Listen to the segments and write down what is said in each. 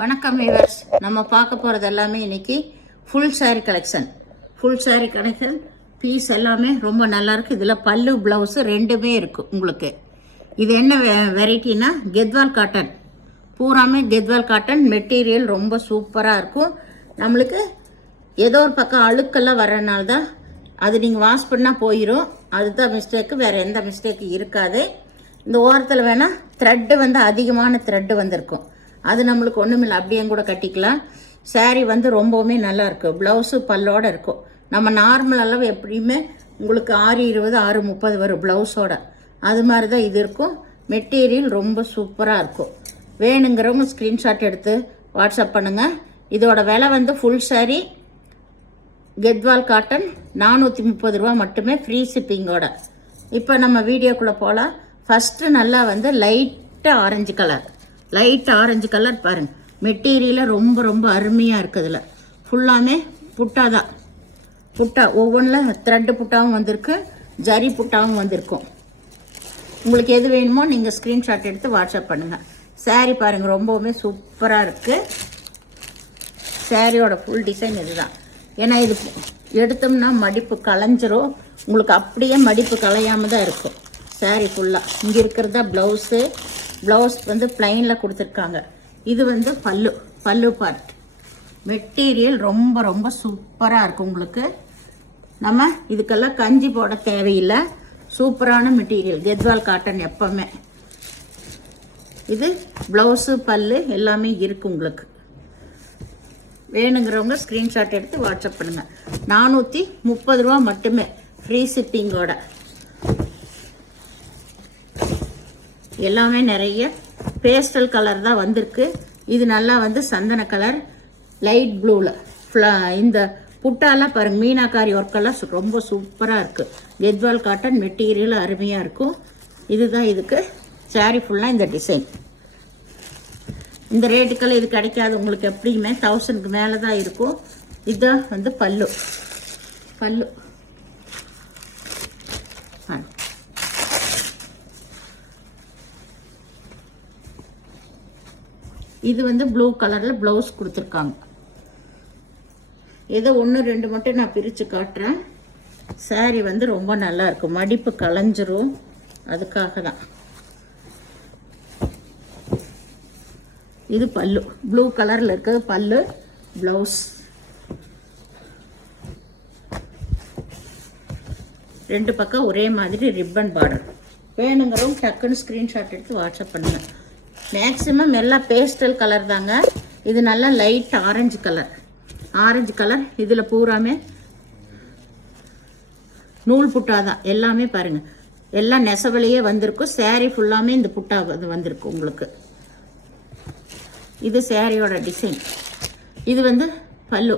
வணக்கம் வியூவர்ஸ். நம்ம பார்க்க போகிறது எல்லாமே இன்னைக்கு full sari collection. Full sari collection piece எல்லாமே ரொம்ப நல்லாயிருக்கு. இதில் பல்லு ப்ளவுஸு ரெண்டுமே இருக்குது உங்களுக்கு. இது என்ன வெரைட்டினா கெத்வால் காட்டன். பூராமே கெத்வால் காட்டன் மெட்டீரியல் ரொம்ப சூப்பராக இருக்கும். நம்மளுக்கு ஏதோ ஒரு பக்கம் அழுக்கெல்லாம் வர்றதுனால தான் அது நீங்கள் வாஷ் பண்ணால் போயிடும். அதுதான் மிஸ்டேக்கு, வேறு எந்த மிஸ்டேக்கு இருக்காது. இந்த ஓரத்தில் வேணால் த்ரெட்டு வந்து அதிகமான த்ரெட்டு வந்திருக்கும். அது நம்மளுக்கு ஒன்றுமில்லை, அப்படியே கூட கட்டிக்கலாம். சாரீ வந்து ரொம்பவுமே நல்லாயிருக்கு. ப்ளவுஸு பல்லோடு இருக்கும். நம்ம நார்மல் அளவு எப்படியுமே உங்களுக்கு 620 630 வரும் ப்ளவுஸோட. அது மாதிரி தான் இது இருக்கும். மெட்டீரியல் ரொம்ப சூப்பராக இருக்கும். வேணுங்கிறவங்க ஸ்க்ரீன்ஷாட் எடுத்து வாட்ஸ்அப் பண்ணுங்கள். இதோட விலை வந்து ஃபுல் சாரீ கெத்வால் காட்டன் 430 ரூபா மட்டுமே, ஃப்ரீ ஷிப்பிங்கோட. இப்போ நம்ம வீடியோக்குள்ளே போகலாம். ஃபஸ்ட்டு நல்லா வந்து லைட்டாக orange colour, light orange colour பாருங்கள். மெட்டீரியலாக ரொம்ப ரொம்ப அருமையாக இருக்குதுல. ஃபுல்லாமே புட்டா தான். புட்டா ஒவ்வொன்றில் த்ரெட்டு புட்டாவும் வந்திருக்கு, ஜரி புட்டாவும் வந்திருக்கும். உங்களுக்கு எது வேணுமோ நீங்கள் ஸ்க்ரீன்ஷாட் எடுத்து வாட்ஸ்அப் பண்ணுங்கள். சாரீ பாருங்கள், ரொம்பவுமே சூப்பராக இருக்குது. சாரியோட ஃபுல் டிசைன் இது தான். ஏன்னா இது எடுத்தோம்னா மடிப்பு கலைஞ்சிரும். உங்களுக்கு அப்படியே மடிப்பு கலையாமல் தான் இருக்கும் சாரீ ஃபுல்லாக. இங்கே இருக்கிறதா ப்ளவுஸு. ப்ளவுஸ் வந்து பிளைனில் கொடுத்துருக்காங்க. இது வந்து பல்லு, பல்லு பார்ட். மெட்டீரியல் ரொம்ப ரொம்ப சூப்பராக இருக்கும் உங்களுக்கு. நம்ம இதுக்கெல்லாம் கஞ்சி போட தேவையில்லை. சூப்பரான மெட்டீரியல் கெத்வால் காட்டன் எப்போவுமே. இது ப்ளவுஸு பல்லு எல்லாமே இருக்குது உங்களுக்கு. வேணுங்கிறவங்க ஸ்க்ரீன்ஷாட் எடுத்து வாட்ஸ்அப் பண்ணுங்கள். 430 ரூபா மட்டுமே, ஃப்ரீ ஷிப்பிங்கோட. எல்லாமே நிறைய பேஸ்டல் கலர் தான் வந்திருக்கு. இது நல்லா வந்து சந்தன கலர், லைட் ப்ளூவில் இந்த புட்டாலாம் பாருங்கள். மீனாக்காரி ஒர்க்கெல்லாம் ரொம்ப சூப்பராக இருக்குது. கெத்வால் காட்டன் மெட்டீரியல் அருமையாக இருக்கும். இதுதான் இதுக்கு சாரீ ஃபுல்லாக இந்த டிசைன். இந்த ரேட்டுக்கெல்லாம் இது கிடைக்காது உங்களுக்கு. எப்படியுமே 1000க்கு மேலே தான் இருக்கும். இதுதான் வந்து பல்லு. பல்லு இது வந்து ப்ளூ கலரில் ப்ளவுஸ் கொடுத்துருக்காங்க. ஏதோ 1 2 மட்டும் நான் பிரித்து காட்டுறேன். சாரீ வந்து ரொம்ப நல்லா இருக்கும். மடிப்பு கலைஞ்சிரும், அதுக்காக தான். இது பல்லு, ப்ளூ கலரில் இருக்கிறது பல்லு. ப்ளவுஸ் ரெண்டு பக்கம் ஒரே மாதிரி ரிப்பன் பார்டர். வேணுங்கிறவங்க டக்குன்னு ஸ்க்ரீன்ஷாட் எடுத்து வாட்ஸ்அப் பண்ணுங்கள். மேக்ஸிமம் எல்லாம் பேஸ்டல் கலர் தாங்க. இது நல்லா light orange colour, orange colour. இதில் பூராமே நூல் புட்டா தான் எல்லாமே பாருங்கள். எல்லாம் நெசவலையே வந்திருக்கும். சாரீ ஃபுல்லாமே இந்த புட்டா வந்திருக்கு உங்களுக்கு. இது சாரியோட டிசைன். இது வந்து பல்லு,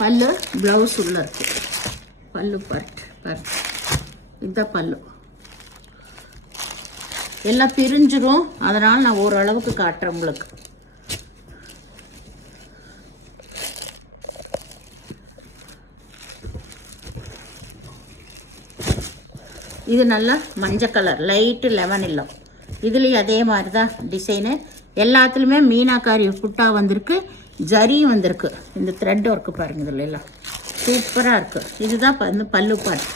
பல்லு ப்ளவுஸ் உள்ள இருக்கு. பல்லு பார்ட் பாருங்க, இதுதான் பல்லு. எல்லாம் பிரிஞ்சிரும், அதனால் நான் ஓரளவுக்கு காட்டுறேன் உங்களுக்கு. இது நல்லா மஞ்சள் கலர், லைட்டு லெமன் இல்லம். இதுலேயும் அதே மாதிரி தான் டிசைனு. எல்லாத்துலேயுமே மீனாக்காரி புட்டா வந்திருக்கு, ஜரியும் வந்திருக்கு. இந்த த்ரெட் ஒர்க்கு பாருங்கள், இதில் எல்லாம் சூப்பராக இருக்குது. இதுதான் வந்து பல்லு பார்ட்.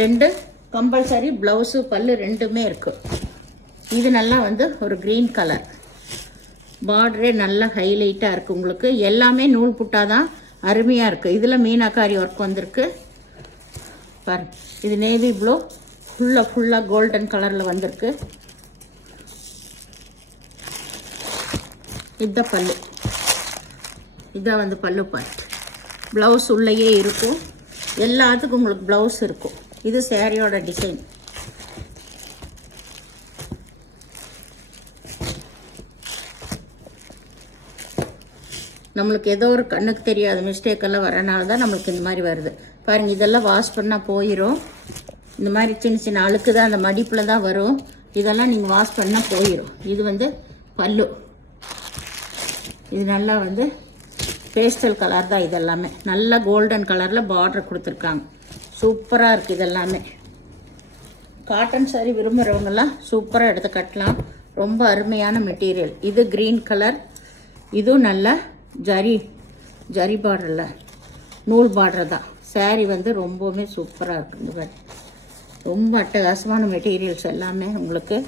ரெண்டு கம்பல்சரி ப்ளவுஸு பல்லு ரெண்டுமே இருக்குது. இது நல்லா வந்து ஒரு க்ரீன் கலர் பார்டரே நல்லா ஹைலைட்டாக இருக்குது உங்களுக்கு. எல்லாமே நூல் புட்டா தான், அருமையாக இருக்குது. இதில் மீனாக்காரி ஒர்க் வந்திருக்கு பாருங்க. இது நேவி ப்ளூ, ஃபுல்லாக கோல்டன் கலரில் வந்திருக்கு. இதுதான் பல்லு, இதுதான் வந்து பல்லு பார்ட். ப்ளவுஸ் உள்ளேயே இருக்கும். எல்லாத்துக்கும் உங்களுக்கு ப்ளவுஸ் இருக்கும். இது சாரியோட டிசைன். நம்மளுக்கு ஏதோ ஒரு கண்ணுக்கு தெரியாத மிஸ்டேக்கெல்லாம் வரனால தான் நம்மளுக்கு இந்த மாதிரி வருது பாருங்கள். இதெல்லாம் வாஷ் பண்ணால் போயிடும். இந்த மாதிரி சின்ன சின்ன அழுக்கு தான் அந்த மடிப்பில் தான் வரும். இதெல்லாம் நீங்கள் வாஷ் பண்ணால் போயிடும். இது வந்து பல்லு. இது நல்லா வந்து பேஸ்டல் கலர் தான். இதெல்லாமே நல்லா கோல்டன் கலரில் பார்டர் கொடுத்துருக்காங்க. சூப்பராக இருக்குது இதெல்லாமே. காட்டன் சாரி விரும்புகிறவங்கெல்லாம் சூப்பராக எடுத்து கட்டலாம். ரொம்ப அருமையான மெட்டீரியல். இது க்ரீன் கலர். இதுவும் நல்ல ஜரி பார்டரில் நூல் பார்டர் தான். சாரீ வந்து ரொம்பவுமே சூப்பராக இருக்குது. ரொம்ப அட்டகாசமான மெட்டீரியல்ஸ் எல்லாமே உங்களுக்கு.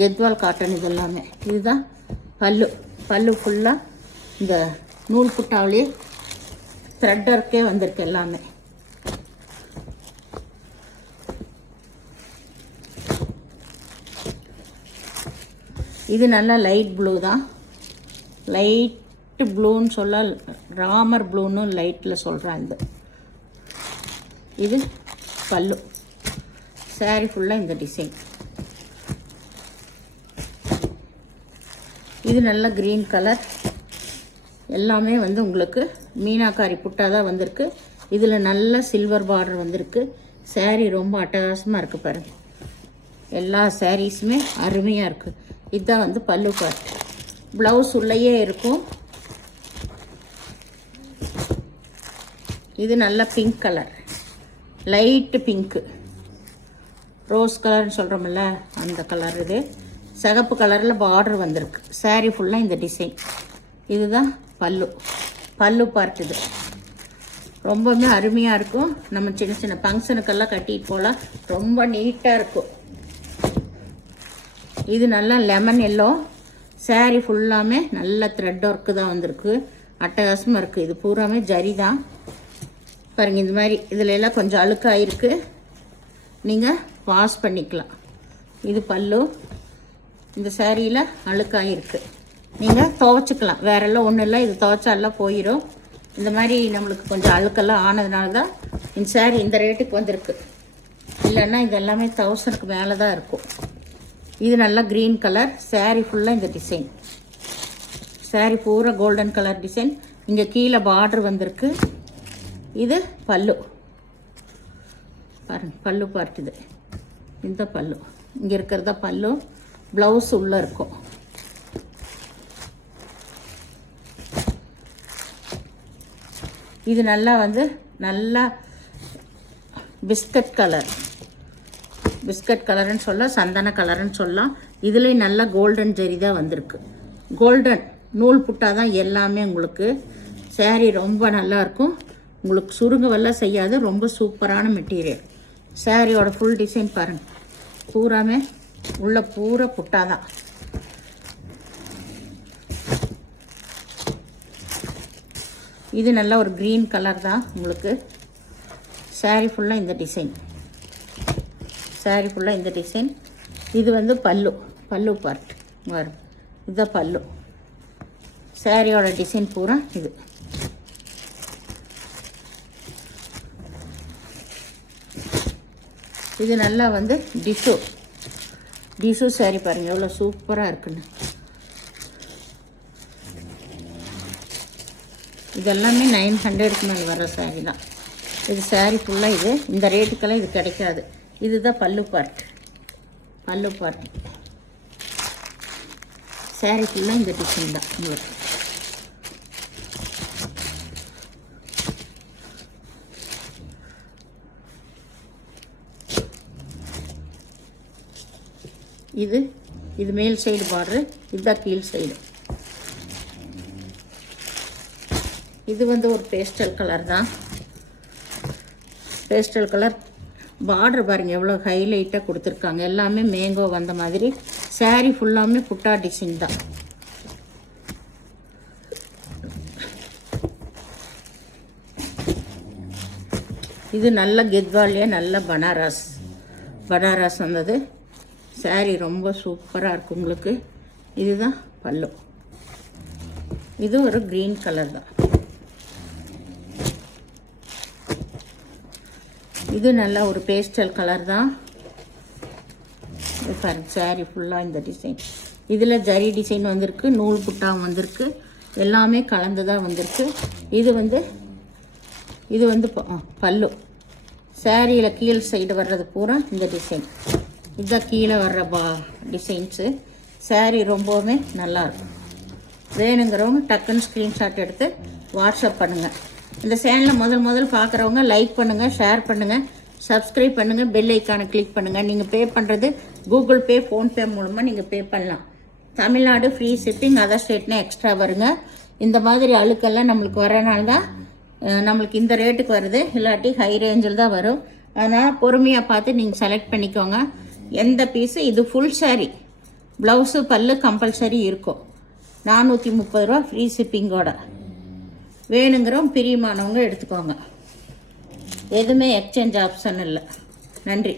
கெத்வால் காட்டன் இது எல்லாமே. இதுதான் பல்லு ஃபுல்லாக இந்த நூல் புட்டாவிலே த்ரெட்டர்க்கே வந்திருக்கு எல்லாமே. இது நல்லா லைட் ப்ளூ தான். லைட்டு ப்ளூன்னு சொல்ல ராமர் ப்ளூன்னு லைட்டில் சொல்கிறேன். இது பல்லு. சாரீ ஃபுல்லாக இந்த டிசைன். இது நல்ல க்ரீன் கலர். எல்லாமே வந்து உங்களுக்கு மீனாக்காரி புட்டா தான் வந்திருக்கு. இதில் நல்ல சில்வர் பார்டர் வந்திருக்கு. சாரீ ரொம்ப அட்டகாசமாக இருக்குது பாருங்கள். எல்லா சாரீஸுமே அருமையாக இருக்குது. இதுதான் வந்து பல்லு பார்ட். ப்ளவுஸ் உள்ளேயே இருக்கும். இது நல்ல pink colour, light pink, rose கலர்னு சொல்கிறோம்ல அந்த கலர். இது சிகப்பு கலரில் பார்டர் வந்திருக்கு. சாரீ ஃபுல்லாக இந்த டிசைன். இதுதான் பல்லு பார்ட். இது ரொம்பவுமே அருமையாக இருக்கும். நம்ம சின்ன சின்ன ஃபங்க்ஷனுக்கெல்லாம் கட்டிட்டு போகலாம். ரொம்ப நீட்டாக இருக்கும். இது நல்லா லெமன் எல்லோ. சாரீ ஃபுல்லாமே நல்ல த்ரெட் ஒர்க்கு தான் வந்திருக்கு. அட்டகாசமாக இருக்குது. இது பூராமே ஜரி தான் பாருங்கள். இந்த மாதிரி இதில் எல்லாம் கொஞ்சம் அழுக்காயிருக்கு. நீங்கள் வாஷ் பண்ணிக்கலாம். இது பல்லு. இந்த சாரியில் அழுக்காயிருக்கு. நீங்கள் துவைச்சிக்கலாம். வேறெல்லாம் ஒன்றும் இல்லை. இது துவைச்சாலாம் போயிடும். இந்த மாதிரி நம்மளுக்கு கொஞ்சம் அழுக்கெல்லாம் ஆனதுனால தான் இந்த சாரீ இந்த ரேட்டுக்கு வந்திருக்கு. இல்லைன்னா இது எல்லாமே 1000க்கு மேலே தான் இருக்கும். இது நல்லா க்ரீன் கலர். சாரீ ஃபுல்லாக இந்த டிசைன். சாரீ பூரா கோல்டன் கலர் டிசைன். இங்கே கீழே பார்டர் வந்திருக்கு. இது பல்லு பாருங்க. பல்லு பார்ட். இது இந்த பல்லு. இங்கே இருக்கிறதா பல்லு. ப்ளவுஸ் உள்ளே இருக்கும். இது நல்லா வந்து நல்லா பிஸ்கட் கலர்னு சொல்ல, சந்தன கலர்னு சொல்லலாம். இதுலேயும் நல்லா கோல்டன் ஜரி தான் வந்திருக்கு. கோல்டன் நூல் புட்டா தான் எல்லாமே உங்களுக்கு. சாரீ ரொம்ப நல்லாயிருக்கும். உங்களுக்கு சுருங்க வெல்லாம் செய்யாது. ரொம்ப சூப்பரான மெட்டீரியல். சாரியோட ஃபுல் டிசைன் பாருங்கள். பூராமே உள்ள பூரா புட்டா தான். இது நல்ல ஒரு க்ரீன் கலர் தான் உங்களுக்கு. சாரீ ஃபுல்லாக இந்த டிசைன். இது வந்து பல்லு பார்ட் வரும். இதுதான் பல்லு. சாரியோட டிசைன் பூரா இது. இது நல்லா வந்து டிஷு சாரீ பாருங்கள் எவ்வளோ சூப்பராக இருக்குன்னு. இதெல்லாமே 900க்கு மேலே வர சாரீ தான். இது சாரீ ஃபுல்லாக இது. இந்த ரேட்டுக்கெல்லாம் இது கிடைக்காது. இதுதான் பல்லு பார்ட். சாரீ ஃபுல்லாக இந்த டிசைன் தான் உங்களுக்கு. இது மேல் சைடு பார்டரு. இதுதான் கீழ் சைடு. இது வந்து ஒரு பேஸ்டல் கலர் தான். பேஸ்டல் கலர் பார்டர் பாருங்கள் எவ்வளோ ஹைலைட்டாக கொடுத்துருக்காங்க. எல்லாமே மேங்கோ வந்த மாதிரி. சாரீ ஃபுல்லாமே புட்டா டிசைன் தான். இது நல்ல கெத்வாலியா நல்ல பனாரஸ் வந்தது. சாரீ ரொம்ப சூப்பராக இருக்கும் உங்களுக்கு. இதுதான் பல்லு. இது ஒரு க்ரீன் கலர் தான். இது நல்ல ஒரு பேஸ்டல் கலர் தான். பாருங்க சாரீ ஃபுல்லாக இந்த டிசைன். இதில் ஜரி டிசைன் வந்திருக்கு. நூல் புட்டாவும் வந்திருக்கு. எல்லாமே கலந்து தான் வந்திருக்கு. இது வந்து பல்லு. சாரியில் கீழ் சைடு வர்றது பூரா இந்த டிசைன். இதுதான் கீழே வர்ற டிசைன்ஸு. சாரீ ரொம்பவுமே நல்லாயிருக்கும். வேணுங்கிறவங்க டக்குன்னு ஸ்க்ரீன்ஷாட் எடுத்து வாட்ஸ்அப் பண்ணுங்கள். இந்த சேனலை முதல் பார்க்குறவங்க லைக் பண்ணுங்கள், ஷேர் பண்ணுங்கள், சப்ஸ்கிரைப் பண்ணுங்கள், பெல் ஐக்கானை கிளிக் பண்ணுங்கள். நீங்கள் பே பண்ணுறது கூகுள் பே, ஃபோன்பே மூலமாக நீங்கள் பே பண்ணலாம். தமிழ்நாடு ஃப்ரீ ஷிப்பிங், அதர் ஸ்டேட்னா எக்ஸ்ட்ரா வருங்க. இந்த மாதிரி அழுக்கெல்லாம் நம்மளுக்கு வரனால தான் நம்மளுக்கு இந்த ரேட்டுக்கு வருது, இல்லாட்டி ஹை ரேஞ்சில் தான் வரும். அதனால் பொறுமையாக பார்த்து நீங்கள் செலக்ட் பண்ணிக்கோங்க எந்த பீஸு. இது ஃபுல் சாரீ, ப்ளவுஸு பல்லு கம்பல்சரி இருக்கும். 430 ரூபா ஃப்ரீ ஷிப்பிங்கோட. வேணுங்கிறவங்க பிரியமானவங்க எடுத்துக்கோங்க. எதுவுமே எக்ஸ்சேஞ்ச் ஆப்ஷன் இல்லை. நன்றி.